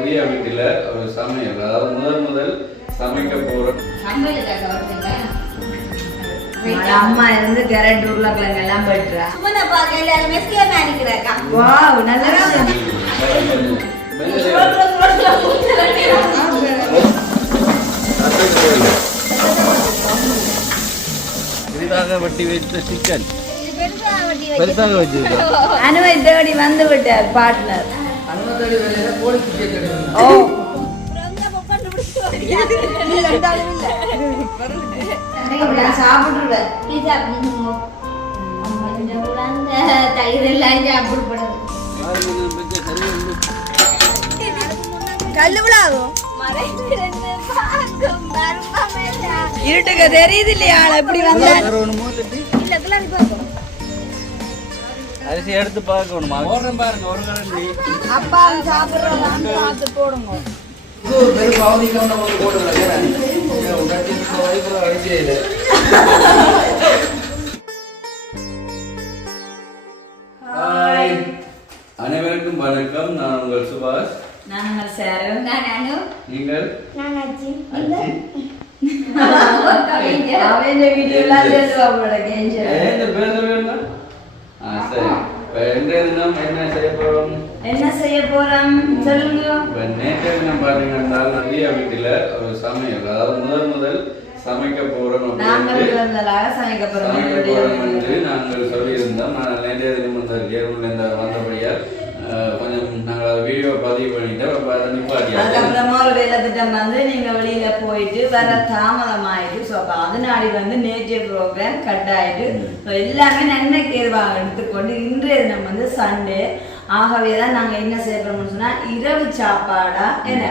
பெரிய வீட்டில் ஒரு சமையல், அதாவது முதல் சமைக்க போறோம். அம்மா இருந்து கேரட் உருளைக்கிழங்கு எல்லாம் போயிட்டுறா. பெரிதாக வட்டி வைத்த சிக்கன் பெருசாக வச்சிருக்கோம். அனுவை தேடி வந்து விட்டார் பார்ட்னர். ஓ சாப்பிடுவேன் கல்லுவிழாகும் இருட்டுக்கு தெரியுது இல்லையா எப்படி வந்த அரிசி எடுத்து பார்க்கணுமா? பாருங்க ஒரு கரண்டி அப்பா சாப்பிடுறோம் பார்த்து போடுங்க. அனைவருக்கும் வணக்கம். நான் உங்கள் சுபாஷ். நான் சாரு. நான் அனு. நீங்கள்? நான் அஜி. அவன் வீடியோலாம் சேர்த்து அவங்களோட கேஞ்சர். என்ன செய்ய போறோம் சொல்லுங்க. நேற்று தினம் பாத்தீங்கன்னா நிறைய வீட்டுல ஒரு சமையல், அதாவது முதல் சமைக்க போறோம் என்று நாங்கள் சொல்லியிருந்தோம். நான் நேற்றைய தினம் ஏர்மூர்ல வந்தபடியால் கொஞ்சம் நாங்கள் வீடியோ பதிவு பண்ணிட்டோம். அதுக்கப்புறமா ஒரு வேலை திட்டம் வந்து நீங்க வெளியில போயிட்டு வர தாமதம் ஆயிட்டு, ஸோ அப்போ அதனாடி வந்து நேற்றைய ப்ரோக்ராம் கட் ஆயிட்டு எல்லாமே நன்மை கேர்வாக எடுத்துக்கொண்டு இன்றைய தினம் வந்து சண்டே. ஆகவே தான் நாங்க என்ன செய்யறோம்னு சொன்னா இரவு சாப்பாடா என்ன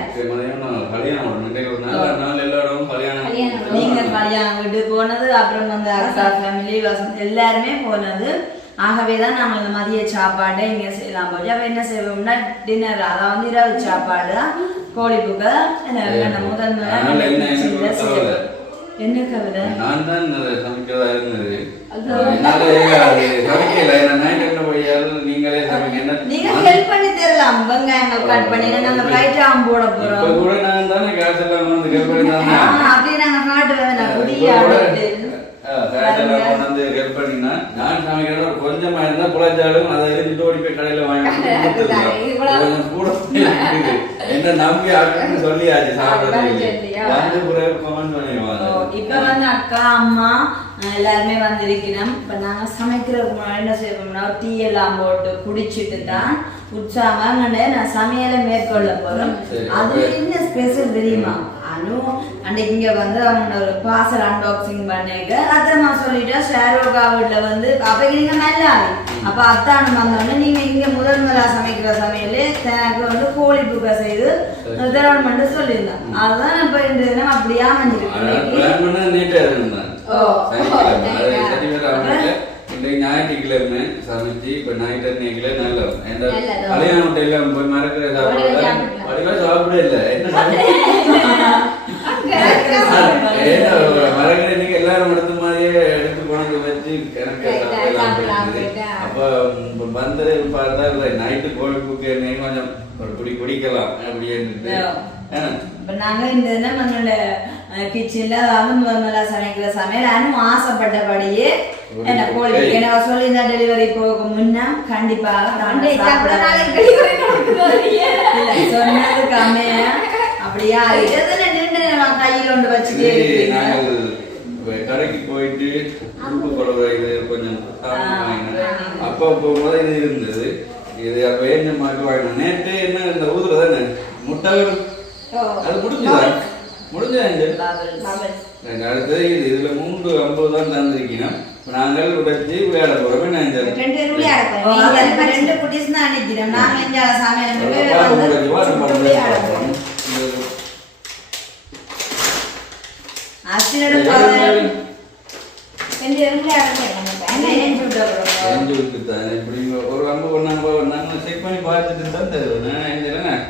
நீங்க கல்யாணம் வீட்டு போனது, அப்புறம் வந்து அக்கா ஃபேமிலி வசந்த் எல்லாருமே போனது. ஆகவே தான் நாங்கள் இந்த மதிய சாப்பாடை இங்கே செய்யலாம் போச்சு. அப்போ என்ன செய்வோம்னா டின்னர், அதாவது இரவு சாப்பாடு கோழிப்புக்க முதல் என்ன கவிதை நான் தான் சமைக்கிறதா இருந்தது. நீங்க ஹெல்ப் பண்ணி தரலாம். வெங்காயங்கள் கட் பண்ணி நாங்க ரைட்டாம் போட போறோம். கூட நான் தானே காசு எல்லாம் வந்து ஹெல்ப் பண்ணி தானே அப்படி நாங்க காட்டுறேன். நான் புதிய வந்து ஹெல்ப் பண்ணினா நான் சமைக்கிறத கொஞ்சமா இருந்தா புழைச்சாலும் அதை எழுதிட்டு ஓடி போய் கடையில வாங்கி கூட என்ன நம்பி ஆக்குன்னு சொல்லியாச்சு. சாப்பிடுறது வந்து பிறகு கமெண்ட் பண்ணிடுவாங்க. இப்ப வந்து அக்கா அம்மா எல்லாருமே வந்திருக்கணும். இப்ப நாங்க சமைக்கிறதுக்கு முன்னாடி என்ன செய்வோம்னா டீ எல்லாம் போட்டு குடிச்சிட்டு தான் உற்சாகமா நான் சமையலை மேற்கொள்ள போறோம். அது என்ன ஸ்பெஷல் தெரியுமா? அனு அன்னைக்கு இங்க வந்து அவங்க ஒரு பார்சல் அன்பாக்சிங் பண்ணிட்டு அத்தம்மா சொல்லிட்டா ஷேரோகா வீட்டுல வந்து அப்ப நீங்க நல்லா அப்ப அத்தானம் வந்தோடனே நீங்க இங்க முதலா சமைக்கிற சமையலே எனக்கு வந்து கோழி புக்கை செய்து தரவன் மட்டும் சொல்லியிருந்தேன். அதுதான் இப்ப இந்த தினம் அப்படியே ஞாயிற்றுக்கிழமை சமைச்சு இப்ப ஞாயிற்றுக்கிழமை நல்லா கல்யாணம் எல்லாம் போய் மறக்கிற சாப்பிட இல்லை மறக்கிறதுக்கு எல்லாரும் எடுத்த மாதிரியே எடுத்து கொண்டு வச்சு அப்ப வந்து பார்த்தா நைட்டு கோழிப்புக்கு கொஞ்சம் ஒரு குடி குடிக்கலாம் அப்படின்னு. இப்ப நாங்க இந்த தினம் எங்களோட கிச்சன்ல அதாவது முதல்ல சமைக்கிற சமையல் அனும் ஆசைப்பட்டபடியே என்ன கோழி எனக்கு சொல்லியிருந்தா டெலிவரி போக முன்னா கண்டிப்பாக சொன்னதுக்கு அமைய அப்படியா கையில் ஒன்று வச்சுட்டே கடைக்கு போயிட்டு உப்பு குழம்பு இது கொஞ்சம் அப்பா போகும்போது இது இருந்தது. இது அப்ப என்ன மாதிரி வாங்கணும். நேற்று என்ன இந்த ஊதுல தானே முட்டை அது முடிஞ்சதா அடுத்தது இதுல 350 தான் தந்திருக்கீங்க. நாங்கள் உடைச்சி விளையாட போறோம். ஒரு அம்பு ஒன்னாங்க செக் பண்ணி பார்த்துட்டு தான் தருவேன்.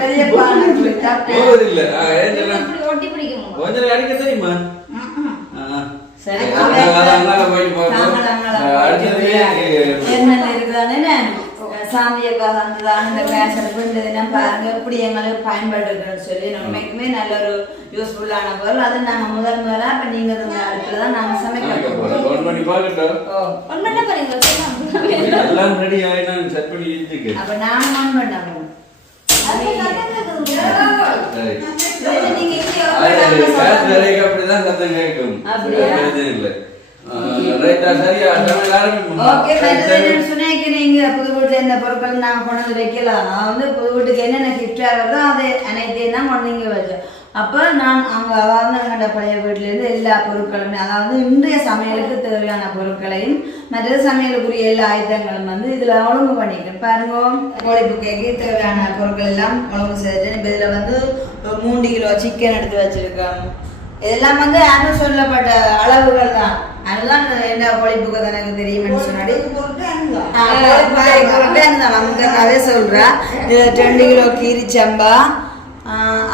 பெரிய பானை இல்ல ஒட்டி பிடிக்கணும் கொஞ்சம் அடிக்க தெரியுமா சரி என்ன இருக்குதானே சாமியக்காக அந்த கேஸ் அடுப்பு இந்த தினம் பாருங்க எப்படி எங்களுக்கு பயன்படுறதுன்னு சொல்லி நம்மக்குமே நல்ல ஒரு யூஸ்ஃபுல்லான பொருள் அது நாங்க முதலா இப்ப நீங்க அடுப்புல தான் நாங்க சமைக்க அப்ப நான் ஆன் பண்ண புது வீட்டுல இந்த பொருட்கள் நாங்க கொண்டு வைக்கலாம் வந்து புது வீட்டுக்கு என்னென்ன கிஃப்ட் ஆகிறதோ அதை அனைத்தையும் தான் கொண்டு வச்சோம் அப்போ நான் அங்கே அதாவது எங்களோட பழைய வீட்டிலேருந்து எல்லா பொருட்களுமே அதாவது இன்றைய சமையலுக்கு தேவையான பொருட்களையும் மற்ற சமையலுக்குரிய எல்லா ஆயுதங்களும் வந்து இதில் ஒழுங்கு பண்ணிக்கிறேன் பாருங்க கோழிப்பு கேக்கு தேவையான பொருட்கள் எல்லாம் ஒழுங்கு செய்துட்டேன் இப்போ இதில் வந்து 3 கிலோ சிக்கன் எடுத்து வச்சிருக்கேன் இதெல்லாம் வந்து அனு சொல்லப்பட்ட அளவுகள் தான் அதுதான் என்ன கோழிப்புக்கு எனக்கு தெரியும்னு சொன்னாடி நமக்காகவே சொல்கிறேன் இதில் 2 கிலோ கீரிச்சம்பா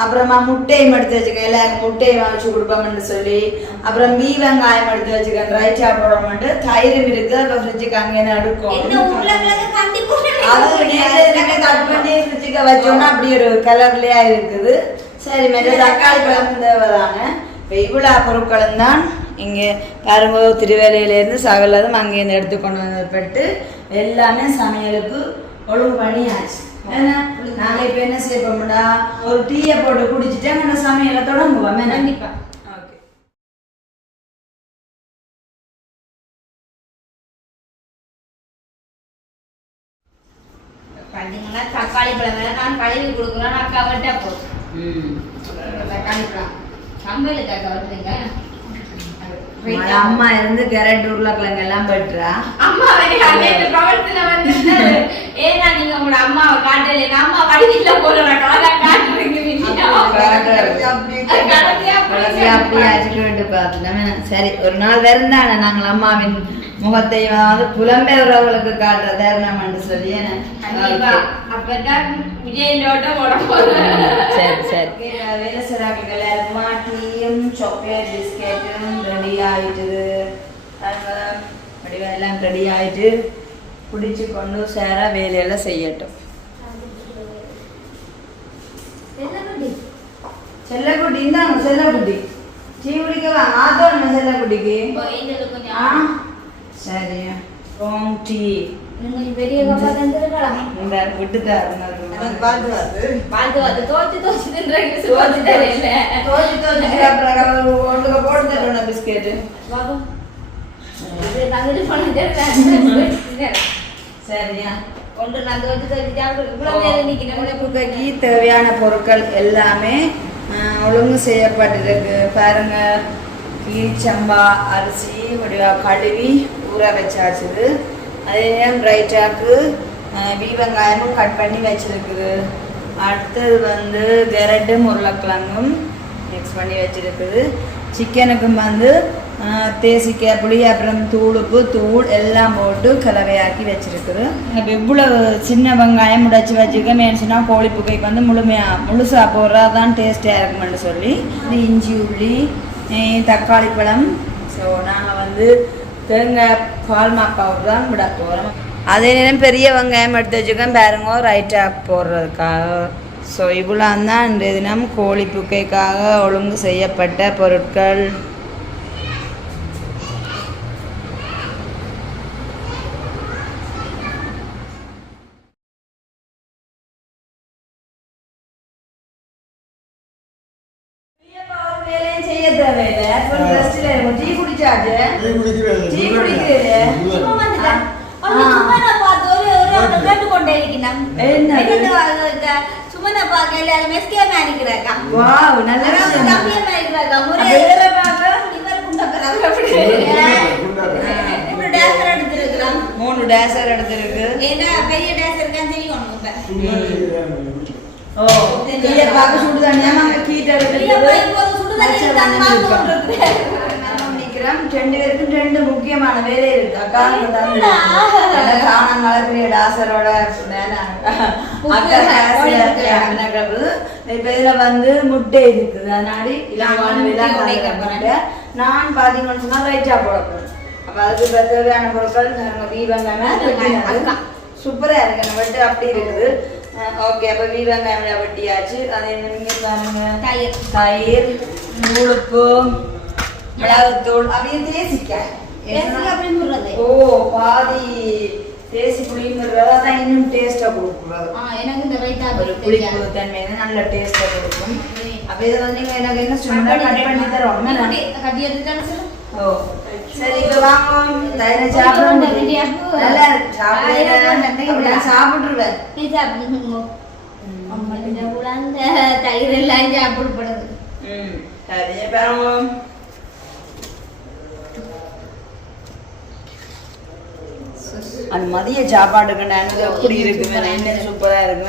அப்புறமா முட்டையும் எடுத்து வச்சுக்கேன் எல்லாருக்கும் முட்டையை வாங்கிச்சு கொடுப்போம்னு சொல்லி அப்புறம் மீ வெங்காயம் எடுத்து வச்சுக்கேன் ரைட்டா போடமாட்டு தயிரும் இருக்கு அப்போ ஃப்ரிட்ஜுக்கு அங்கே அடுக்கும் அது கட் பண்ணி ஃப்ரிட்ஜுக்கு வச்சோம்னா அப்படி ஒரு கலர்லயா இருக்குது சரி மெல்ல தக்காளி பழம் தேவைதானே இப்போ இவ்வளோ பொருட்களும் தான் இங்கே பாருங்க திருவேலையிலேருந்து சகலதும் அங்கேருந்து எடுத்துக்கொண்டு வந்துட்டு எல்லாமே சமையலுக்கு ஒழுங்கு பண்ணியாச்சு ஏன்னா நாங்க இப்ப என்ன செய்யப்போம்டா ஒரு டீயை போட்டு குடிச்சிட்டு அந்த சமையலை தொடங்குவோம் கண்டிப்பா பாத்தீங்கன்னா தக்காளி பழம் நான் கழுவி கொடுக்குறேன் அக்கா வட்டா போதும் தக்காளி பழம் சம்பளுக்கு அக்கா வருதுங்க அம்மா இருந்து கேரட் உருளைக்கிழங்கு எல்லாம் பெற்றா அம்மா கவனத்துல வந்து ஏன்னா நீங்க உங்களோட அம்மாவை காட்டல அம்மா வடிவில போடுற காலா காட்டுறீங்க சரி ஒரு நாள் இருந்தானே நாங்கள் அம்மாவின் முகத்தை வந்து புலம்பெயர்வர்களுக்கு காட்டுற தருணம் என்று சொல்லி சரி சரி வேலை சிறாக்கள் எல்லாருக்குமா டீயும் சாக்லேட் பிஸ்கெட்டும் ரெடி ஆயிட்டுது எல்லாம் ரெடி ஆயிட்டு குடிச்சு கொண்டு சேர வேலையெல்லாம் செய்யட்டும் செல்லக்குட்டி இந்தாங்க செல்லக்குட்டி டீ குடிக்கவா ஆத்தோட செல்லக்குட்டிக்கு சரி டீ பெரிய இந்த விட்டு போட்டு பிஸ்கெட்டு சரியா தேவையான பொருட்கள் எல்லாமே ஒழுங்கு செய்யப்பட்டிருக்கு பாருங்க கீழ்ச்சம்பா அரிசி கழுவி ஊற வச்சாச்சுது அதே நேரம் ரைட்டாக்கு வெங்காயமும் கட் பண்ணி வச்சிருக்குது அடுத்தது வந்து கேரட்டும் உருளைக்கிழங்கும் மிக்ஸ் பண்ணி வச்சிருக்குது சிக்கனுக்கும் வந்து தேசிக்காய் புளி அப்புறம் தூளுப்பு தூள் எல்லாம் போட்டு கலவையாக்கி வச்சிருக்குது இப்போ இவ்வளவு சின்ன வெங்காயம் உடைச்சி வச்சுக்க மேன்ச்சுன்னா கோழிப்புக்கைக்கு வந்து முழுசாக போடுறதான் டேஸ்டியாக இருக்குமென்னு சொல்லி இஞ்சி உள்ளி தக்காளி பழம் ஸோ நாங்கள் வந்து தேங்காய் பால்மா பவுடர் தான் விட போகிறோம் அதே நேரம் பெரிய வெங்காயம் எடுத்து வச்சுக்கோங்க பாருங்க ரைட்டாக போடுறதுக்காக ஸோ இவ்வளோ தான் இன்றைய தினம் கோழிப்புக்கைக்காக ஒழுங்கு செய்யப்பட்ட பொருட்கள் சுமன பாக்க எல்லாரும் மெஸ்கே மேனிக்கிறாங்க வாவ் நல்ல விஷயம் தம்பியே மேனிக்கிறாங்க முறை வேற பாக்க இவர் குண்டக்கறாங்க அப்படி 3 டேசர் எடுத்துருக்காங்க 3 டேசர் எடுத்துருக்கு ஏன்னா பெரிய டேசர் kan தெரியும் உங்களுக்கு ஓ நீங்க பாக்க சுடு தண்ணியாமா கீட்ட எடுத்துருக்கு இப்போ சுடு தண்ணி தான் பாத்துட்டு நிக்கிறோம் 2 பேருக்கு 2 முக்கியமான வேலை இருக்கு அக்கா தான் காணாம பெரிய டேசரோட இப்ப இதுல வந்து முட்டை இருக்குது அதனால நான் பாத்தீங்கன்னு சொன்னா ரைட்டா போட போறேன். அப்ப அதுக்கு தேவையான பொருட்கள் வெங்காயம் சூப்பரா இருக்கு வெட்டு அப்படி இருக்குது. ஓகே அப்ப வெங்காயம் வெட்டியாச்சு. அது என்ன நீங்க பாருங்க தயிர் உப்பு மிளகுத்தூள் அப்படியே தேசிக்காய் ஓ பாதி தேசி புளிங்கிறதான் இன்னும் டேஸ்டா கொடுக்குறது. எனக்கு இந்த ரைத்தா புளிப்பு தன்மை நல்ல டேஸ்டா கொடுக்கும். அப்ப இதை வந்து நீங்க எனக்கு என்ன சொன்னா கட் பண்ணி தரோம் கட்டி எடுத்துட்டாங்க. ஓ சரி இப்ப வாங்க தயிரை சாப்பிடுவேன். நல்லா சாப்பிட்டுருவேன். நீ சாப்பிடுங்க அம்மா கூட அந்த தயிர் எல்லாம் சாப்பிடப்படுது. சரி பாருங்க அந்த மதிய சாப்பாடுக்கு எப்படி இருக்கு என்ன சூப்பரா இருக்கு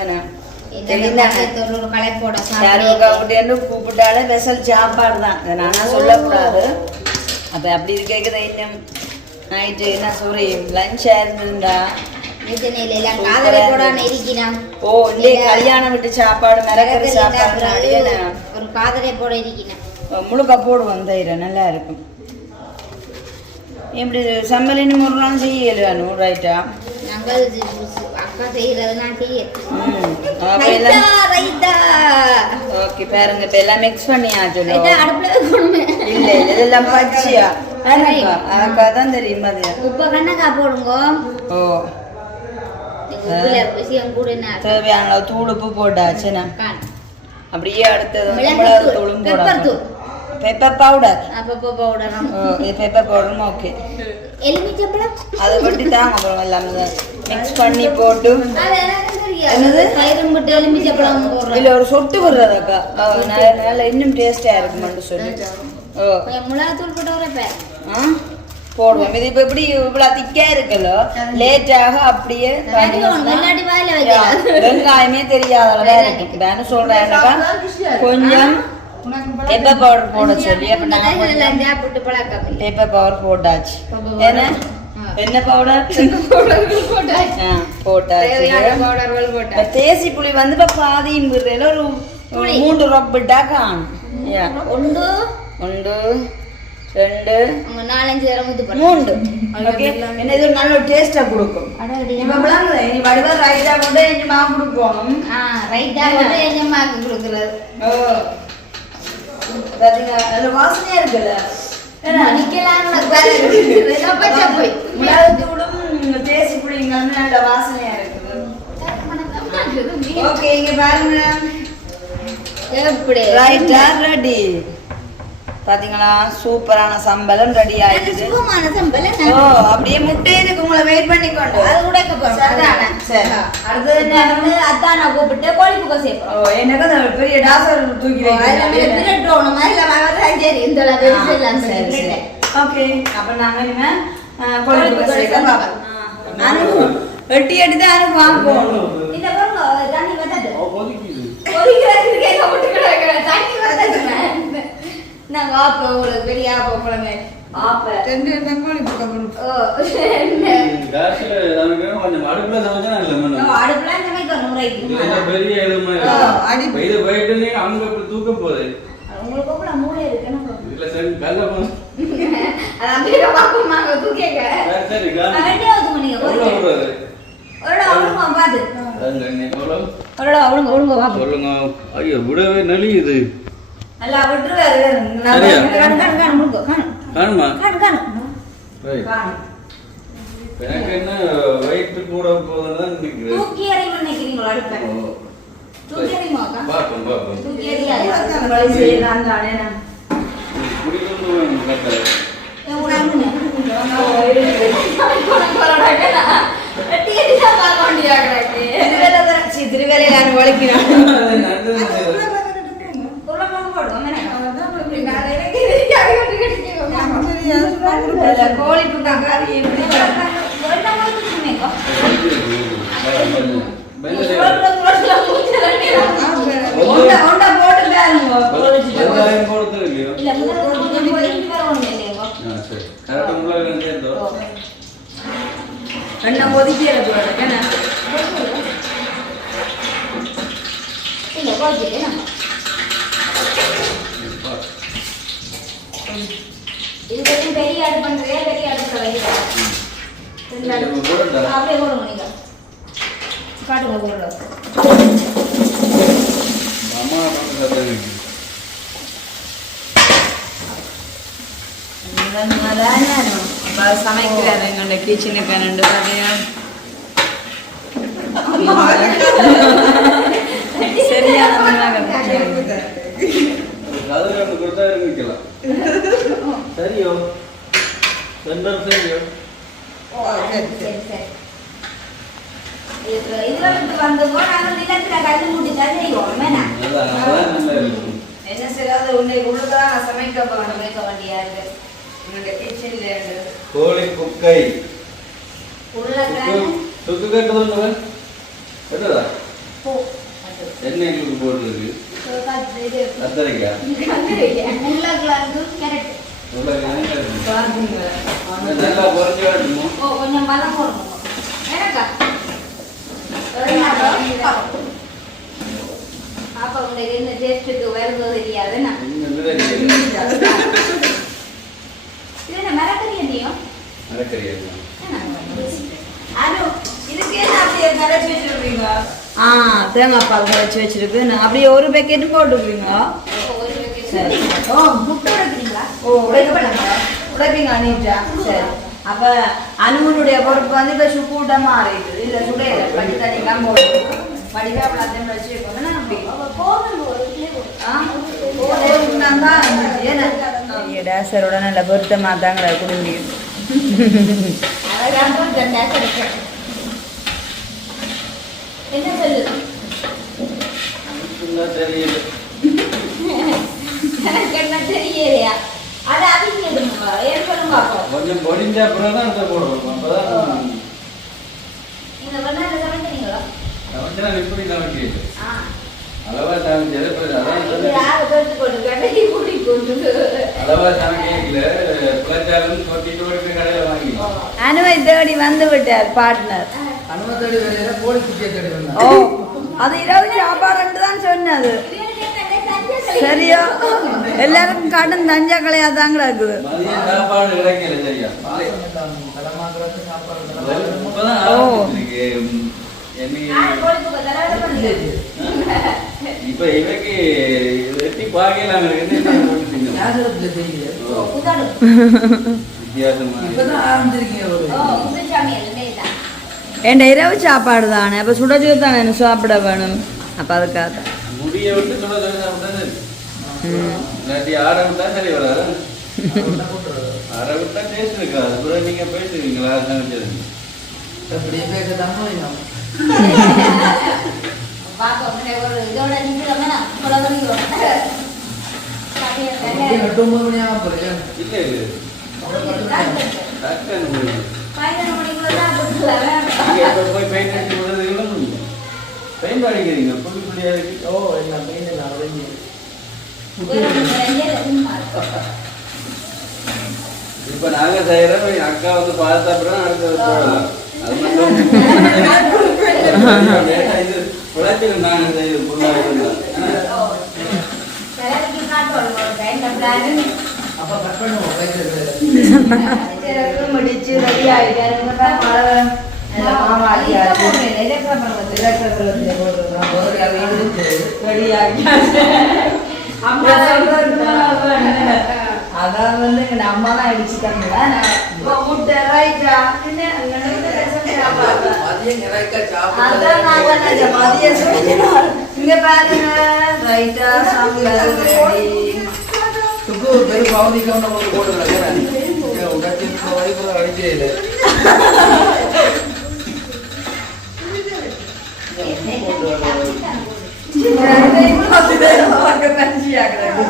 கூப்பிட்டாலே ஸ்பெஷல் சாப்பாடு தான். நானா சொல்லக்கூடாது. அப்ப அப்படி இருக்கிறது இன்னும் நைட்டு என்ன சாரி லஞ்ச் ஆயிருந்தா ஓ இல்லையே கல்யாணம் விட்டு சாப்பாடு மிளகு சாப்பாடு ஒரு காதலை போட இருக்கிறேன் முழுக்க போடுவோம் தயிர நல்லா இருக்கும். எப்படி சம்பளின்னு ஒரு நாள் செய்யலையானு ரைட்டா நாங்கள் அக்கா செய்யறது நான் ஓகே பாருங்க இப்ப எல்லாம் மிக்ஸ் பண்ணியாச்சு. இல்ல இதெல்லாம் பச்சியா அக்கா தான் தெரியும் மதியம் உப்ப கண்ணக்கா போடுங்க. ஓ தேவையான தூள் உப்பு போட்டாச்சுன்னா அப்படியே அடுத்தது மிளகு தூளும் போடணும். பெப்பர் பவுடர் பெப்பர் பவுடரும் ஓகே அதை பற்றி தான் அப்புறம் எல்லாமே மிக்ஸ் பண்ணி போட்டு இல்ல ஒரு சொட்டு விடுறதாக்கா நல்லா இன்னும் டேஸ்டா இருக்குமான்னு சொல்லி போடுவோம். இது இப்ப எப்படி இவ்வளவு திக்கா இருக்குல்ல லேட்டாக அப்படியே வெங்காயமே தெரியாததான் இருக்கு சொல்றேன்க்கா கொஞ்சம் பெப்பர் பவுடர் போட சொல்லி பெப்பர் பவுடர் போட்டாச்சு. என்ன பவுடர் போட்டாச்சு. தேசி புளி வந்து இப்ப பாதியும் ஒரு 3 ரப்பிட்டா காணும். 1 2 3 என்ன இது நல்ல டேஸ்டா கொடுக்கும். நீ வடிவா ரைட்டா போட்டு எங்க மா கொடுக்கணும். ரைட்டா போட்டு எங்க மாக்கு கொடுக்குறது வாசனையா இருக்குல்ல தேசி புளிங்க நல்ல வாசனையா இருக்குது. ஓகே இங்க பாருங்க ரைட்டா ரெடி பாத்தீங்களா சூப்பரான சம்பளம் ரெடி ஆயிடுச்சு. ஓ அப்படியே முட்டை இருக்கு உங்களை வெயிட் பண்ணிக்கொண்டு அது கூட அடுத்தது என்ன அதான் நான் கூப்பிட்டு கோழிப்புக்க சேர்ப்போம். ஓ எனக்கு பெரிய டாசர் தூக்கி ஓகே அப்ப நாங்க இனிமே கோழிப்புக்க சேர்க்க பாப்போம். வெட்டி எடுத்து யாரும் வாங்குவோம். இந்த தண்ணி வந்தது நாங்க ஆப்ப ஒரு பெரிய ஆப்ப குழந்தை ஆப்ப ரெண்டு தங்கோலி புக்க டாஸ்ல நமக்கு கொஞ்சம் அடுப்புல சமைச்சா இல்ல அடுப்புல சமைக்கணும் ரைட் இது பெரிய எதுமே இது போயிட்டு நீ அங்க தூக்க போகுது உங்களுக்கு கூட மூளை இருக்குன்னு இல்ல சரி கல்ல போ அது அப்படியே பாப்போமாங்க தூக்கேங்க சரி கால் ரெண்டே வந்து நீங்க ஒருடா பாத்து நீ போலாம் ஒருடா ஒழுங்க பாப்போம் சொல்லுங்க ஐயோ விடவே நலியுது நல்லா விட்டுருவாரு காணுமா காணு எனக்கு என்ன வெயிட் கூட போகுதுன்னு நினைக்கிறேன். தூக்கி எறிவு நினைக்கிறீங்களா அடுப்ப தூக்கி எறிமாக்கா பாப்போம் தூக்கி எறியா செய்யலாம் தானே நான் குடிக்கொண்டு வேணும் கரெக்டா திருவேலையான வலிக்கிறான் கோழிப்பு போச்சுட்டு நம்ம இது கொஞ்சம் பெரிய ஆடு பண்றதே பெரிய அடுப்புல வைக்கிறேன். அப்படியே போடுங்க நீங்க. காட்டுங்க போடுறோம். சமைக்கிறாரு எங்கண்ட கிச்சனுக்கு ரெண்டு சரியான சரியோ சரியோ இதுல வந்தப்போ நாங்க நிலத்துல கல்லு மூட்டி தான் செய்வோம். என்ன செய்யாத உன்னை உள்ளதான் சமைக்க வேண்டியா இருக்கு. கோழி குக்கை உருளைக்கிழங்கு சுக்கு கட்டுறது என்னடா என்ன எங்களுக்கு போடுறது கத்தரிக்காய் உருளைக்கிழங்கு கேரட் நல்லா குறைஞ்சி வரணும். கொஞ்சம் மரம் போடணும். எனக்கா பாப்பா உங்களுக்கு என்ன டேஸ்ட்டுக்கு வருதோ தெரியாது. இது என்ன மரக்கறி இல்லையும் தேங்காய் பால் கரைச்சி வச்சிருக்கு. அப்படியே ஒரு பேக்கெட்டும் போட்டுக்கிறீங்க. உடைப்பீங்க அனிட்டா. சரி, அப்ப அனுமனுடைய பொறுப்பு வந்து இப்ப சுக்கூட்ட மாறிடுது. இல்ல சுடையில பட்டி தண்ணிலாம் போட்டு படிக்கா எல்லாத்தையும் வச்சு டேசரோட நல்ல பொருத்தமா தாங்கிற குடும்பியும் என்ன சொல்லுது எனக்கு என்ன தெரியலையா? அது அதிகம் கொஞ்சம் பொடிஞ்ச அப்புறம் தான் போடுறோம். அப்பதான் நீங்க வெண்ணாயிரம் சமைக்கிறீங்களா? எப்படி சமைக்கிறது அளவா சமைச்சது அளவா சமைக்கல பிள்ளைச்சாலும் கொட்டிட்டு போட்டு கடையில வாங்கி அனுவை தேடி வந்து விட்டார் பார்ட்னர். ஓ, அது இரவு சாப்பாடு தான் சொன்னது. சரியா எல்லாருக்கும் காட்டும் தஞ்சா கலையாதாங்க இருக்குது. சாப்பாடு கிடைக்கல. சரியா இப்ப இவருக்கு வெட்டி பார்க்கலாம். என் இரவு சாப்பாடு தானே. அப்ப சுட சுட தானே சாப்பிட வேணும். அப்ப அதுக்காக முடிய விட்டு சுட சுட சாப்பிட்டா சரி. ஆட விட்டா சரி வராது. ஆட விட்டா டேஸ்ட் இருக்காது. அப்புறம் நீங்க பேசுவீங்களா சமைச்சது போய் பெயிண்ட் அடிச்சு விடுறது பெயிண்ட் அடிக்கிறீங்க புள்ளி புள்ளியா இருக்கு. ஓ என்ன பெயிண்ட் இப்ப நாங்க செய்யறோம். அக்கா வந்து பார்த்த அப்புறம் அடுத்தது போடலாம். அது மட்டும் இது குழந்தைகள் நாங்க செய்யறது ஃபுல்லாக முடிச்சு ரெடி ஆகிட்டேன். அதான் வந்து எங்க அம்மா தான் அடிச்சுட்டாங்க. இங்க பாருங்க ரைட்டா பெரும் பாவதிக்கான போட்டு அடிச்சே இல்லை.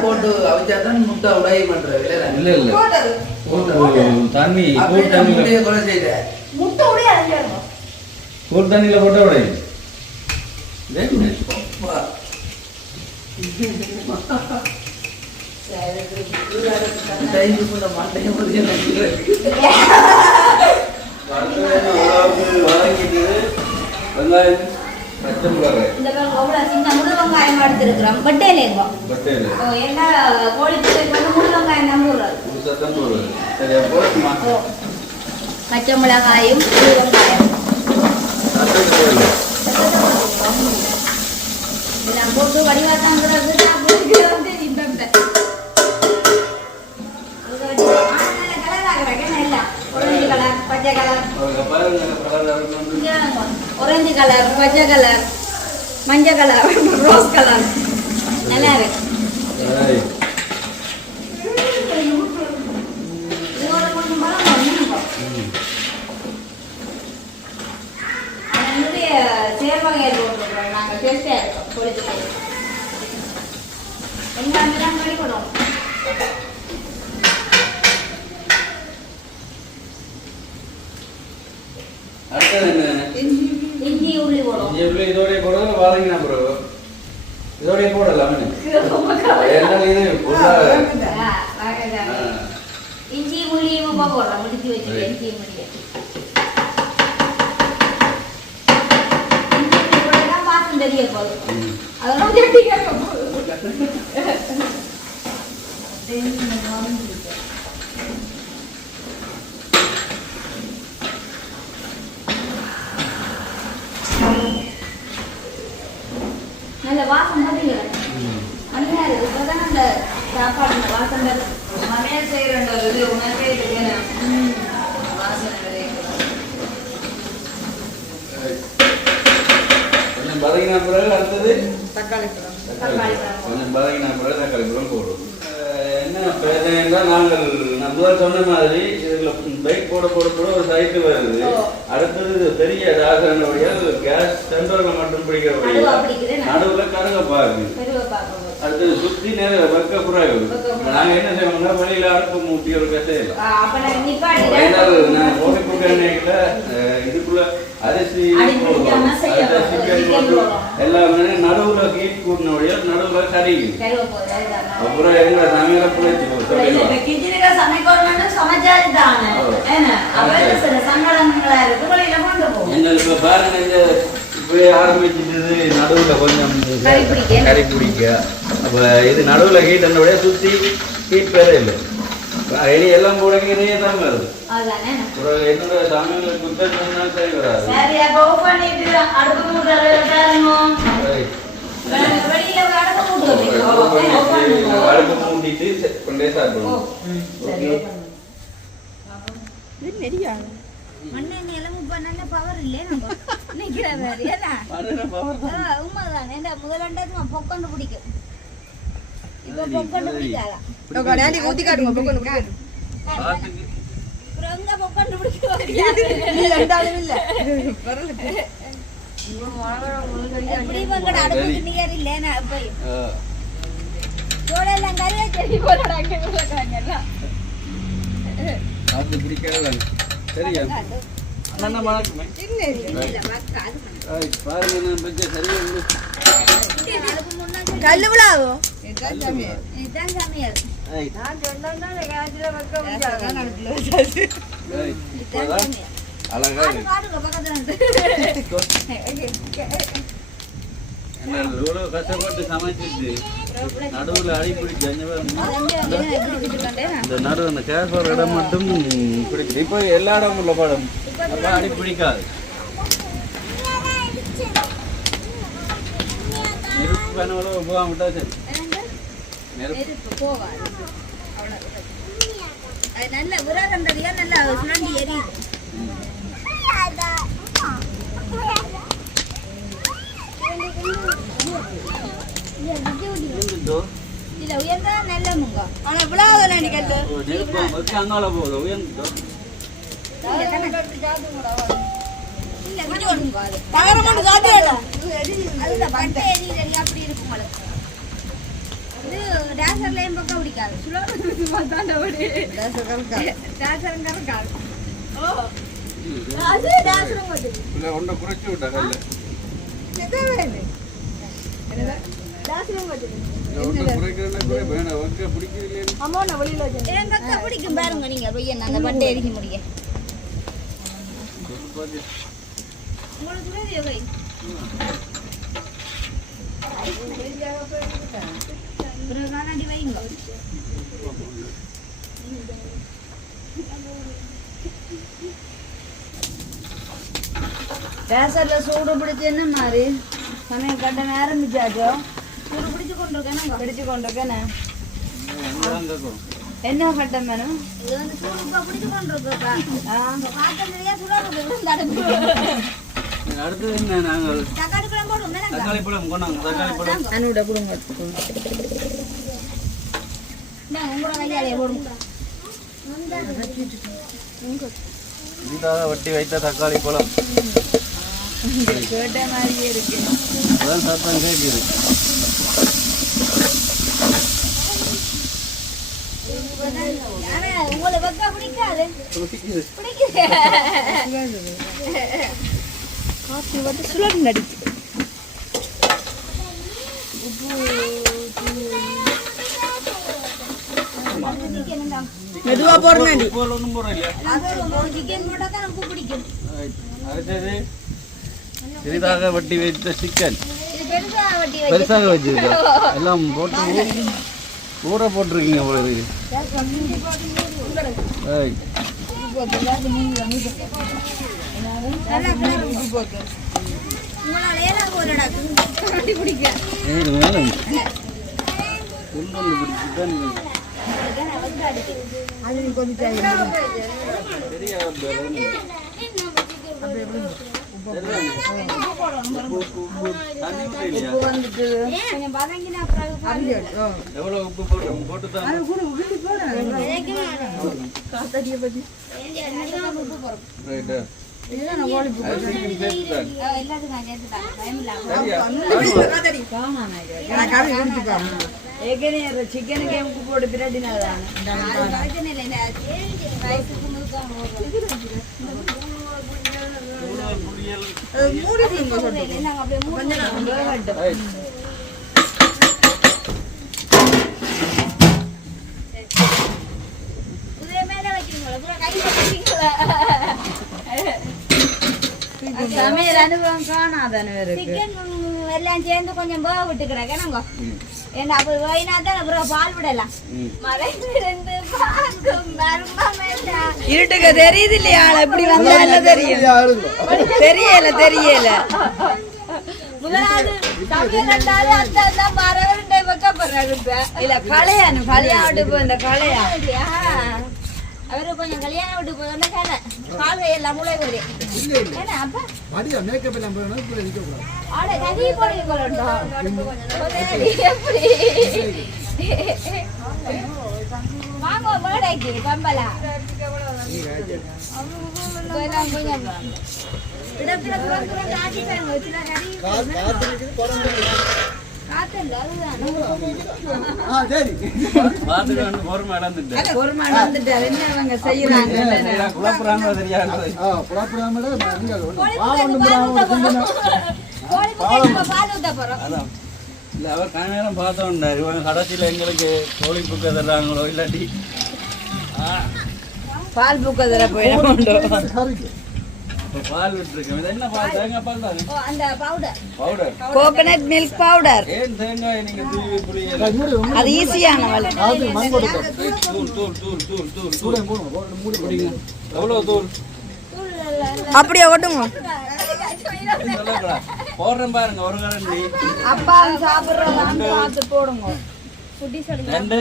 போட்டு அவிச்சாதான் முட்டை உடாயி பண்றது இல்ல தண்ணி முட்டையை கொலை செய்த கூட்டு தண்ணியில போட்ட உடையும் வதங்கிட்டு வெங்காயம் பச்சை மிளகாய் இந்த அவ்வளோ சின்ன முழு வெங்காயம் எடுத்துருக்குறோம் பட்டேலேங்க பட்டேல் என்ன கோழி பிள்ளைக்கு வந்து முழு வெங்காயம் தான் போடுறது சத்தம் போடுறது சரியா போடுமா பச்சை மிளகாயும் முழு வெங்காயம் இதெல்லாம் போட்டு வடிவாத்தாங்கிறது வந்து இந்த orange color, பச்சை கலர், மஞ்சள் கலர், ரோஸ் கலர் நல்லா இருக்கு. என்னுடைய சேர்வகையில் போட்டுருக்கோம் நாங்கள் டேஸ்டாக இருக்கோம் பொழுதுக்கு எங்கள் அங்கெல்லாம் படிக்கணும். இஞ்சி உள்ளி போடும். இதோட போடுறது வாழைங்க ப்ரோ. இதோட போடலாம். இஞ்சி உள்ளியும் போடுறோம். முடிச்சு வச்சுட்டு இஞ்சி உள்ளி. இஞ்சி போட்டா வாசம் தெரிய போகுது. அதெல்லாம் எப்படி கேட்க போகுது. நல்ல வாசம் பார்த்தீங்களா நல்லா இருக்கு. இப்போதான் அந்த சாப்பாடு இந்த வாசம் சமையல் செய்கிற இது உணவே இருக்கு வாசனை கொஞ்சம் பதங்கின பிறகு அடுத்தது தக்காளி கொஞ்சம் பதங்கின பிறகு தக்காளி பழம் போடுவோம். என்ன நாங்கள் முதல் சொன்ன மாதிரி இதுல பைக் போட ஒரு சைட்டு வருது. அடுத்தது பெரிய ராசனுடைய கேஸ் சென்டர்ல மட்டும் பிடிக்கிற நடுவுல கருங்கப்பா இருக்கு. அடுத்தது சுத்தி நேர வெக்க புறாங்க. நாங்க என்ன செய்வோம்னா வெளியில அடுப்பு மூட்டி ஒரு கசையில போட்டு கூட்டணியில இதுக்குள்ள அரிசி எல்லாமே நடுவுல ஹீட் கூட்டினோடைய நடுவுல கறிக்கு அப்புறம் எங்க சமையல பிழைச்சி எங்களுக்கு பாருங்க இப்ப ஆரம்பிச்சிட்டு நடுவுல கொஞ்சம் கறி பிடிக்க அப்ப இது நடுவுல ஹீட் என்னோட சுத்தி ஹீட் பேர இல்லை இனி எல்லாம் கூட இதையே தான் வருது. என்னோட சமையல் குத்தம் சரி வராது. அடுப்பு மூட்டிட்டு கொண்டே சாப்பிடுவோம். பொக்கொண்டு பிடிக்கும். கல்லுவிழாவோ கஷ்டப்பட்டு சமைச்சிட்டு நடுவுல அடிப்பிடிச்சு இந்த நடுவு அந்த கேஸ் இடம் மட்டும் பிடிக்குது. இப்போ எல்லா இடமும் உள்ள படம் அப்ப அடி பிடிக்காது. நெருப்பு கனவுல போகாம விட்டா சரி. நெருப்பு போவாது. நல்ல விராதண்டறியா நல்லா சுரண்டி எரியுது. இல்ல உயர்ந்தா நல்ல முங்க ஆனா விழாத நினைக்கல நெருப்பு வச்சு அங்கால போகுது உயர்ந்தோ அப்படி இருக்கும் இது டேசர்லயும் பக்கம் பிடிக்காது ஒன்றை குறைச்சி விட்டா கல்ல பிடிக்கும் பாருங்க நீங்க அந்த பட்டை எரிக்க முடியும் உங்களுக்கு பிறகு காணாடி வைங்க. கேசர்ல சூடு பிடிச்சு என்ன மாதிரி சமையல் கட்ட ஆரம்பிச்சாச்சோ? சூடு பிடிச்சு கொண்டிருக்கேன். பிடிச்சு கொண்டிருக்கேன். என்ன கட்டம் வேணும்? இது வந்து சூடு இப்ப பிடிச்சு கொண்டிருக்கா. காத்த நிறைய சுடாது அடுப்பு. அடுத்து என்ன நாங்கள் தக்காளி பழம் போடும். தக்காளி பழம் கொண்டாங்க. தக்காளி பழம் அனுட கொடுங்க. உங்களோட கையாலே போடுங்க. இதாக வட்டி வைத்த தக்காளி பழம் கேட்ட மாதிரியே இருக்கு. அதான் சத்தம் கேட்குது. உங்களை வெக்க பிடிக்காது. காஃபி வந்து சுலர் நடிச்சு மெதுவா போடுறேன். ஒன்றும் போடுறோம் இல்லையா? சிக்கன் போட்டா தான் எனக்கு பிடிக்கும். அடுத்தது சிறிதாக வட்டி வைத்த சிக்கன் இது பெருசா வட்டி பெருசாக வச்சிருக்கோம். எல்லாம் போட்டு ஊற போட்டிருக்கீங்க போல இருக்கு. ஏய், உங்களால ஏதாவது ஒரு வட்டி பிடிக்க ஏய், மேடம் துண்டு ஒன்று பிடிச்சிதான் சரியா வந்து கொஞ்சம் பதங்கினா அப்புறம் எவ்வளோ உப்பு போட்டு போட்டுதான் ரைட்டா சிக்கனுக்கு உப்பு போட்டு பிரட்டினாதான் சமையல் அனுபவம் காணாதானே எல்லாம் சேர்ந்து கொஞ்சம் போக விட்டுக்கிறேங்க. ஏன்னா அப்ப வேணா தான் அப்புறம் பால் விடலாம். மறைந்திருந்து பார்க்கும் மர்மம் எல்லாம். இருட்டுக்கு தெரியுது இல்லையா? எப்படி வந்தாலும் தெரியும். தெரியல முதலாவது சமையல் ரெண்டாவது அந்த மரவருண்டை வைக்கப்படுறாங்க. இல்ல கல்யாணம் விட்டு போ. இந்த கலையா அவரு கொஞ்சம் கல்யாணம் விட்டு போய் கதை கால் எல்லாம் முளை போடு. ஏன்னா அப்ப ஆட கதி போடுங்க வாங்க மேடைக்கு கம்பலா கொஞ்சம் இடத்துல காட்டிட்டாங்க கடைசியில் எங்களுக்கு கோழி புக்கு தர்றாங்களோ இல்லாட்டி பால் புக்க தர போயிடும். பால் விட்டுருக்கேன். இது என்ன பால்? தேங்காய் பால் தானே? அந்த powder powder coconut milk powder. ஏன் தேங்காய் நீங்க தூவி புளிய அது ஈஸியான வழி. தூள் தூள் தூள் தூள் தூள் தூள் குடிங்க. எவ்வளோ தூள்? அப்படியே ஓட்டுங்க. போடுறேன் பாருங்க. ஒரு கரண்டி அப்பா சாப்பிடுறோம் பார்த்து போடுங்க. ரெண்டு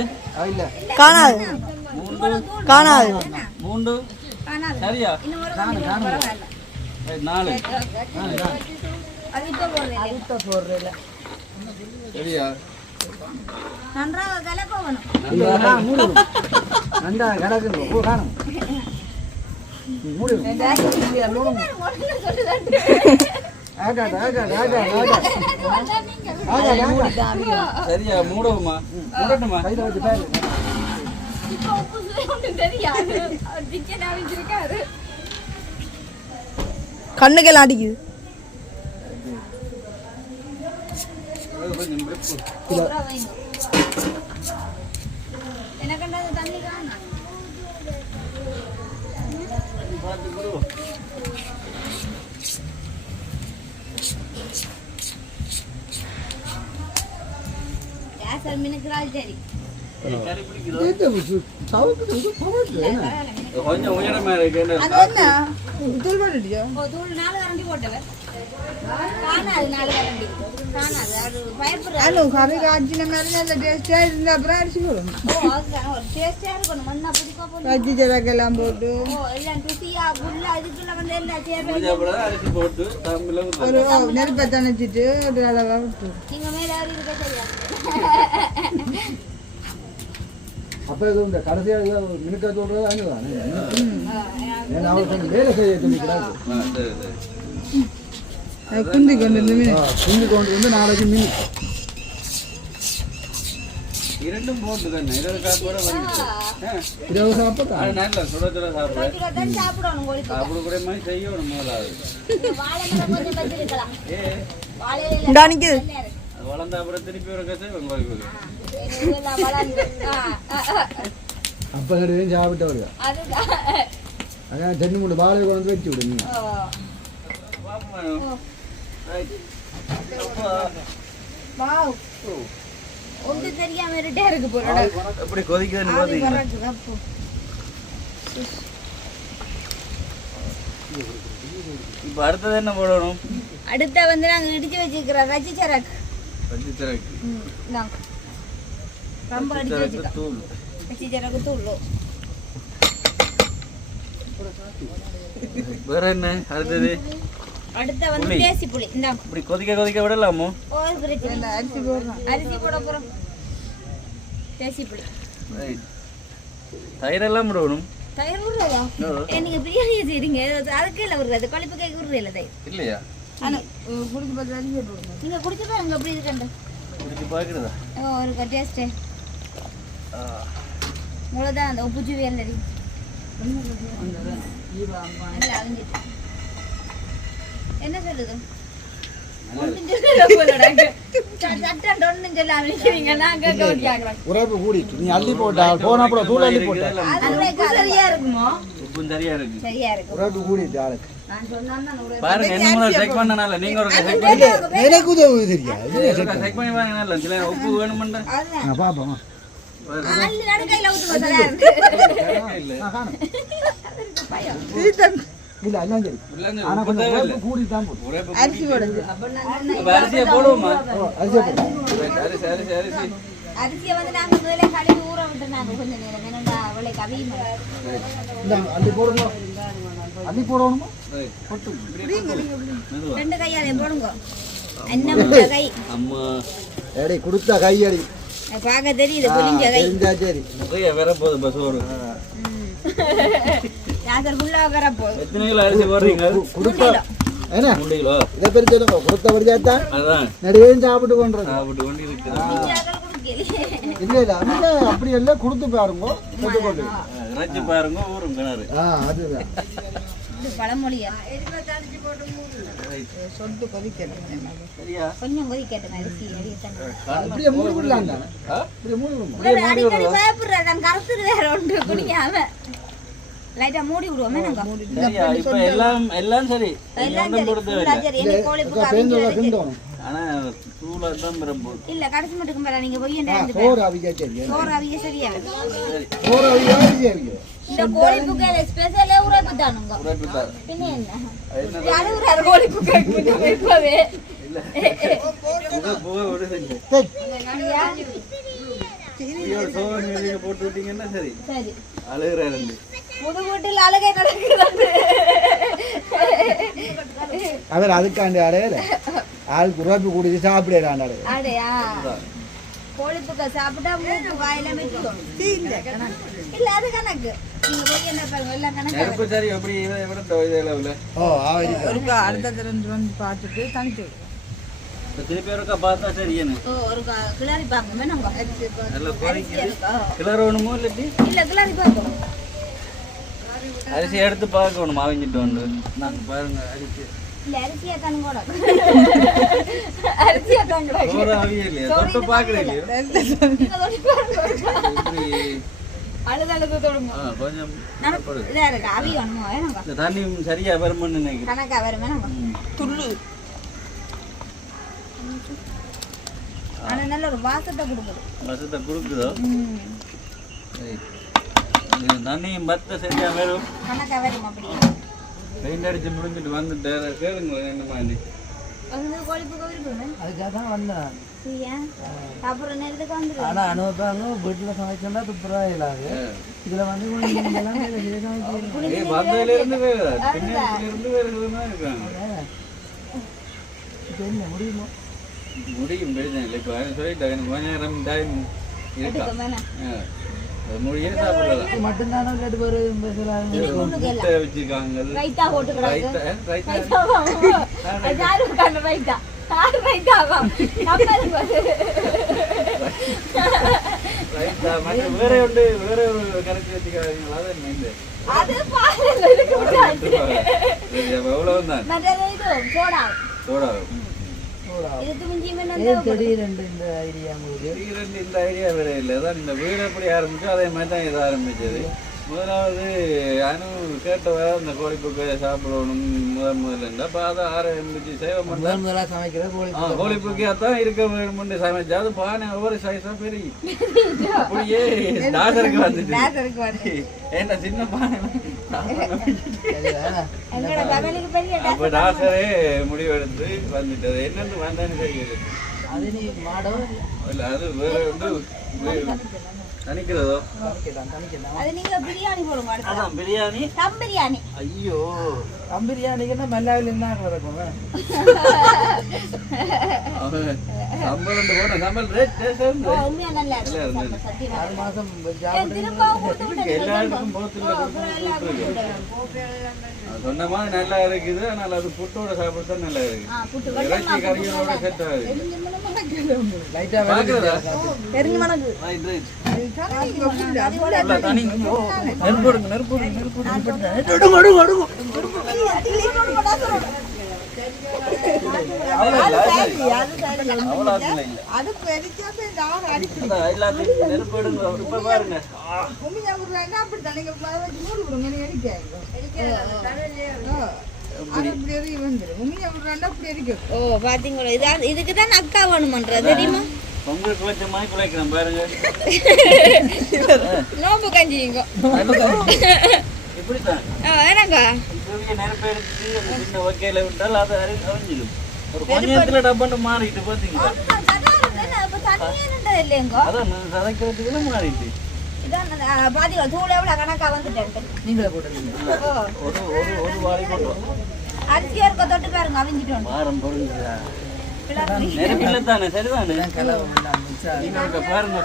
காணாது காணாது மூன்று சரியா? நாலு போடுறதுல சரியா? நன்றாக கலக்கணும். நன்றா கிடக்குங்க. ஓ காணும் மூடு சரியா? மூடவுமா? மூடட்டுமா? கண்ணுக்கெல்லாம் அடிக்குது. எனக்கு தண்ணி காணும். கேஸ் வாசல் மினுக்குறாள் சரி. கறி பிடிக்குதோ? இல்ல, பரவாயில்ல, மினுக்கு. கொஞ்சம் உயரமா இருக்கு என்ன? அது என்ன? தூள் 4 கரண்டி போட்டவ. காணாது 4 கரண்டி. காணாது. அது பயப்படுறாரு. கறி காய்ச்சின மாதிரி நல்ல டேஸ்டா இருந்தா அப்புறம் அரிசி போடணும். ஓ, அதுதான் ஒரு டேஸ்டா இருக்கணும். மண்ணா பிடிக்கா போடணும். பஜ்ஜி ஜரக்கெல்லாம் போட்டு ஓ, எல்லாம் ருசியா புல்லா இதுக்குள்ள வந்து எல்லாம் சேர்த்து முடிஞ்சப்பறம் அரிசி போட்டு தம்மில ஒரு நெருப்பை தணிச்சிட்டு ஒரு அளவா விட்டு நீங்க மேல ஏறி இருக்க சரியா. அப்போ இது இந்த கடைசியாக மினுக்க சொல்கிறது அங்கே தானே ஏன்னா அவர் கொஞ்சம் வேலை செய்ய சொல்லிக்கிறாரு சரி சரி குந்தி கொண்டு வந்து மீன் குந்தி கொண்டு வந்து நாளைக்கு மீன் இரண்டும் போட்டு தானே இருபது காசு கூட வந்துச்சு 20 சாப்பிட்டா அது நல்ல சுட சுட சாப்பிடுறேன் கொஞ்சம் தான் சாப்பிடணும் கோழி. சாப்பிட கூட மாதிரி செய்யணும் முதலாவது வாழை மரம் கொஞ்சம் வச்சிருக்கலாம். ஏ வாழையில இல்ல. இந்தானிக்கு அது வளர்ந்த அப்புறம் திருப்பி ஒரு கசை வெங்காயம் இதெல்லாம் வளர்ந்து. அப்போ கிடையாது சாப்பிட்டு வருது அதுதான். அதான் சென்னு மூணு வாழை கொண்டு வந்து வச்சு விடுங்க வாவ். ஒன்று தெரியாம இருட்டே இருக்கு போறோட. எப்படி கொதிக்குதுன்னு பார்த்தீங்களா இப்போ அடுத்தது என்ன போடணும் அடுத்த வந்து நாங்க இடிச்சு வச்சிருக்கிற ரச்சி சரக்கு. பச்சை சரக்கு நாங்க ரொம்ப அடிச்சு வச்சிருக்கோம். தூள் ரச்சி சரக்கு தூள். வேற என்ன அடுத்தது அடுத்த வந்து புளி. தேசி புளி. இந்தாங்க. இப்படி கொதிக்க விடலாமோ ஒரு பிரச்சனை இல்ல. அரிசி போடுறோம் அரிசி போட போறோம். தேசி புளி. ரைட் தயிரெல்லாம் விடணும் தயிர் விடுறதா? நீங்க பிரியாணி செய்றீங்க. அதுக்கு இல்ல விடுறது. கொழுப்பு கேக்கு விடுறது இல்ல தயிர். இல்லையா ஆனா குடிச்சு பார்த்து அரிசி போடுறோம் நீங்க குடிச்சு பாருங்க எப்படி இருக்குன்னு. குடிச்சு பார்க்குறதா ஒரு டேஸ்ட். இவ்வளவுதான் அந்த உப்பு சுவியல் நடி. இல்ல அழிஞ்சிட்டு. என்ன சொல்லுது? உரைப்பு கூடிட்டு நீ அள்ளி போட்டா போனப்போ தூள் அள்ளி போட்டா உப்பும் சரியா இருக்கு சரியா இருக்கு. உரைப்பு கூடிட்டு ஆளுக்கு பாருங்க என்ன முதல்ல செக் பண்ணனால நீங்க ஒரு செக் எனக்கு உதவு தெரியாது செக் பண்ணி பாருங்க சில உப்பு வேணுமெண்டா பாப்போமா இல்ல எல்லாம் சரி ஆனா கொஞ்சம் உரைப்பு கூடிட்டான் போடும் அரிசி போடுது அரிசியை போடுவோமா அரிசியை போடும் அரிசி அரிசியை வந்து நாங்க முதல்ல கழுவி ஊற விட்டு நாங்க கொஞ்சம் நேரம் வேணும்டா அவளை கவியுமா அள்ளி போடணும் அள்ளி போடணுமா ரெண்டு கையாலே போடுங்க. என்ன முட்டை கை அம்மா எடை கொடுத்தா கையடி பார்க்க தெரியுது பொலிஞ்ச கை. தெரிஞ்சா சரி நிறைய வேற போகுது பஸ் ஒரு யாசர் ஃபுல்லா வர போகுது. எத்தனை கிலோ அரிசி போடுறீங்க கொடுத்தா என்ன 3 கிலோ இதை பெரிய சொல்லுங்க கொடுத்த படிச்சாத்தான் அதான் நடுவேயும் சாப்பிட்டு கொண்டுறது சாப்பிட்டு கொண்டு இருக்கிறேன் இல்ல இல்ல அந்த அப்படி எல்லாம் கொடுத்து பாருங்க கொண்டு இறைச்சி பாருங்க ஊரும் கிணறு அதுதான் இது பழமொழியா? சொட்டு கொதிக்கணும் சரியா கொஞ்சம் கொதிக்கட்டும் அரிசி. அப்படியே மூடி விடலாம் தானே அப்படியே மூடி விடுமா அடிக்கடி பயப்படுற நான் கருத்துரு வேற ஒன்று குடிக்காம லைட்டா மூடி விடுவோமே நாங்க. சரியா இப்ப எல்லாம் சரி எல்லாம் ஒன்றும் போட சரி. தேவையில்லை சரி என்ன கோழிப்புக்கு பேருந்து அவிஞ்சு கிண்டோணும் ஆனா தூளா தான் பெரும்பு இல்ல கடைசி மட்டும் மேல நீங்க போய் என்ன சோறு அவிக்க சரி சோறு அவிய சரியா சோறு அவிக்க அரிசி அவிக்க இந்த கோழிப்புக்கு ஸ்பெஷலே உரைப்பு தானுங்க. உரைப்புத்தார் பின்ன என்ன யாரு கோழிப்புக்கு இப்பவே புகை விடு செஞ்சு சோறு நீங்க போட்டு விட்டீங்கன்னா சரி சரி அழுகிறாரு புது வீட்டில் அழுகை நடக்கிறது. அவர் அதுக்காண்டி அடையல ஆளுக்கு உரைப்பு குடிச்சு சாப்பிடாண்டாரு அடையா கோழிப்புக்க சாப்பிட்டா மூக்கு வாயில மிக்கும். இல்ல அது கணக்கு. நீங்க போய் என்ன பாருங்க எல்லாம் கணக்கு. நெருப்பு சரி எப்படி விட இதெல்லாம் ஓ ஆவரிக்கா ஒரு அடுத்த தடவை வந்து பார்த்துட்டு தனிச்சு விடும் திருப்பி ஒருக்கா பார்த்தா சரியானு ஒரு கிளறி பாங்க வேணுங்க. நல்லா குறைக்குது கிளறணுமோ இல்லாட்டி இல்ல கிளறி பாங்க. அரிசி எடுத்து பார்க்கணும் அவிஞ்சிட்டு வந்து நாங்க பாருங்க அரிசி இல்ல அரிசியா தான் கூட அரிசியா தான் கூட சோறு அவியலையா தொட்டு பார்க்குறீங்க அழுது தொடுங்க. கொஞ்சம் இதா இருக்கு அவி வேணுமோ வேணுங்க. இந்த தண்ணி சரியா வருமானு நினைக்கிறேன் கணக்கா வரும் வேணுங்க. துள்ளு ஆனா நல்ல ஒரு வாசத்தை கொடுக்குது. வசத்தை கொடுக்குதோ தண்ணியும் பத்த சரியா வரும். கணக்கா வரும் அப்படியே. பெயிண்ட் அடிச்சு முடிஞ்சிட்டு வந்துட்டு கேளுங்க என்ன மாதிரி வந்து கோழிப்புக்கு விரும்புவேன். அதுக்காக தான் வந்தேன். சரியா? அப்புறம் நேரத்துக்கு வந்துடும். ஆனா அனுபவப்பாங்க வீட்டில் சமைச்சோம்னா துப்புரவா இல்லாது. இதுல வந்து கொஞ்சம் இதெல்லாம் வந்ததுல இருந்து வேறு பின்னாடி இருந்து வேறு விதமாக இருக்காங்க. இப்போ என்ன முடியுமோ முடியும் பிரச்சனை இல்லை. இப்போ சொல்லிட்டாங்க கொஞ்ச நேரம் டைம் இருக்கா முடியே சாப்பிடலாம். மட்டும்தானே இல்லாட்டி ஒரு முட்டை வச்சுருக்காங்க. ரைத்தா போட்டுக்கிறாங்க. ரைத்தா ரைத்தா ரைத்தா வேற ஒன்று வேற ஒரு கரைச்சி வச்சுக்காதீங்களா? அது பாருங்க எவ்வளவுதான் சோடா திடீரெண்டு இந்த ஐடியா உங்களுக்கு திடீரெண்டு இந்த ஐடியா வேற இல்லை. அதான் இந்த வீடு எப்படி ஆரம்பிச்சோ அதே மாதிரி தான் இது ஆரம்பிச்சது. முதலாவது அனு கேட்டவ இந்த கோழிப்புக்கு சாப்பிடணும் முதல்ல. அப்போ அதை ஆரம்பிச்சு சேவம் முதலாக சமைக்கிற கோழிப்புக்கு அதான் இருக்க முன்னே சமைச்சா அது பானை ஒவ்வொரு சைஸா பெரிய அப்படியே டாசருக்கு வந்துட்டு ஏன்னா சின்ன பானை அப்போ டாசரே முடிவெடுத்து வந்துட்டது. என்னன்னு வந்தான்னு தெரியுது. அது நீ மாடோ இல்லை அது வேற வந்து தணிக்கிறதோ அது நீங்க பிரியாணி போடுங்க. அதான் பிரியாணி தம் பிரியாணி. ஐயோ தம் பிரியாணிக்குன்னா மல்லாவில் இருந்தால் இருக்கும். சம்பளம் போன சம்பளம் ரேட் உண்மையா நல்லா இருக்கு. 6 மாதம் எல்லாருக்கும் சொன்ன மாதிரி நல்லா இருக்குது. ஆனால் அது புட்டோட சாப்பிட்டு நல்லா இருக்கு. இறைச்சி கறியோட செட் ஆகுது. லைட்டாக தெரிஞ்சு மணக்கு அது பெருசாக எல்லாத்தையும் நெருப்பு எடுங்க. இப்ப பாருங்க அப்படித்தான் நீங்க மூடு விடுங்க. நீங்க ஓ பாத்தீங்களா? இதான் இதுக்குதான் அக்கா வேணுமன்றது தெரியுமா? பொங்கலுக்கு வச்ச மாதிரி குழைக்கிறேன் பாருங்க. நோம்பு கஞ்சிங்க இப்படித்தான் ஏனாங்க நெருப்பு எடுத்து அந்த சின்ன வக்கையில விட்டால் அது அழிஞ்சிடும். ஒரு கொஞ்ச நேரத்துல டப்பாண்டு மாறிட்டு பாத்தீங்களா? அதான் சதைக்கிறதுக்குள்ள மாறிட்டு பாத்தீங்களா? தூள் எவ்வளவு கணக்கா வந்துட்டேன். நீங்களே போட்டுருக்கீங்க. ஒரு வாரி போட்டோம். அரிசி இருக்க தொட்டு பாருங்க அவிஞ்சிட்டோம். வாரம் பொருள் நெருப்பில்ல தானே சரிதானே நீங்க பாருங்க.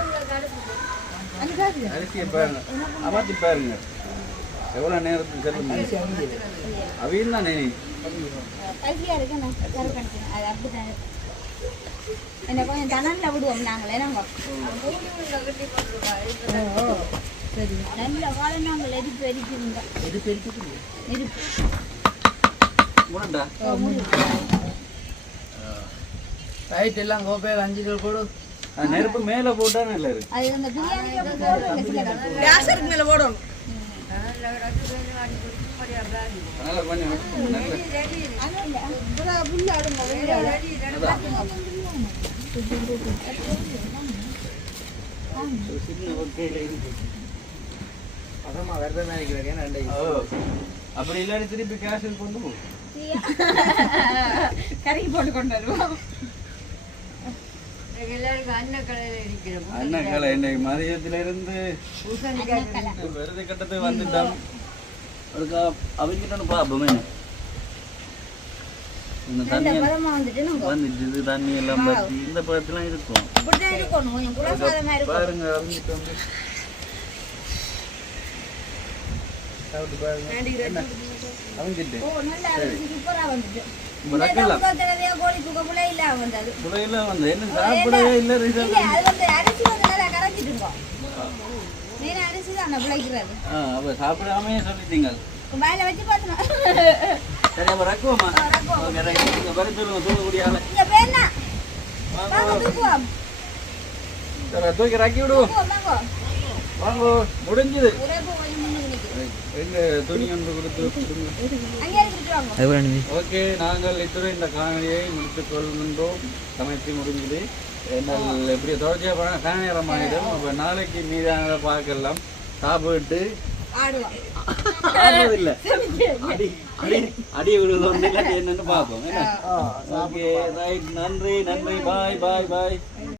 அரிசியை பாருங்க அமாத்தி பாருங்க எவ்வளவு நேரத்துக்கு செல்லுங்க. அவையும் தானே அரிசியா இருக்கு அது அப்படித்தான் என்ன கொஞ்சம் தனல்ல விடுவோம் நாங்களே. நாங்க நல்ல வாழை நாங்கள் எரிப்பு எரிக்கிறோங்க. எரிப்பு முடண்டா ரைட் எல்லாம் கோப்பையில் 5 கிலோ போடு. நெருப்பு மேல போட்டா நல்லா இருக்கு. அது இந்த பிரியாணிக்கு போடுங்க. சில கேஸருக்கு மேல போடும். நல்லா பண்ணி அதமா வருது நினைக்கிறேன். அப்படி இல்லாட்டி திருப்பி கேஷ் கொண்டு போ. கறி போட்டு கொண்டு வருவோம். அண்ணக்கலை இன்னைக்கு மதியத்துல இருந்து விருது கட்டத்துக்கு வந்துட்டோம். அவங்கிட்ட பாப்போமே இந்த தண்ணி வந்துட்டு தண்ணி எல்லாம் பத்தி இந்த பழத்தெல்லாம் இருக்கும் பாருங்க. அவங்கிட்ட வந்து அவங்கிட்டு என்ன சாப்பிடவே இல்லை. அப்ப சாப்பிடாமே சொல்லிட்டீங்க. சரி அப்ப ரக்குவோமா வர சொல்லுங்க. தூக்கக்கூடிய ஆளை தூக்கி ரக்கி விடுவோம். வாங்க முடிஞ்சது. எங்க துணி ஒன்று கொடுத்து அங்கே இருக்கிறாங்க அது ஓகே நாங்கள் இத்துடன் இந்த காணொலியை முடித்துக் கொள்கின்றோம். சமைத்து முடிஞ்சது. என்னால் எப்படி தொடர்ச்சியாக போனால் காணேரம் ஆகிடும். அப்போ நாளைக்கு மீதான பார்க்கலாம். சாப்பிட்டு ஆடுறதில்லை அடி விடுவது ஒன்று இல்லை என்னன்னு பார்ப்போம். Okay right. நன்றி பாய் பாய் பாய்.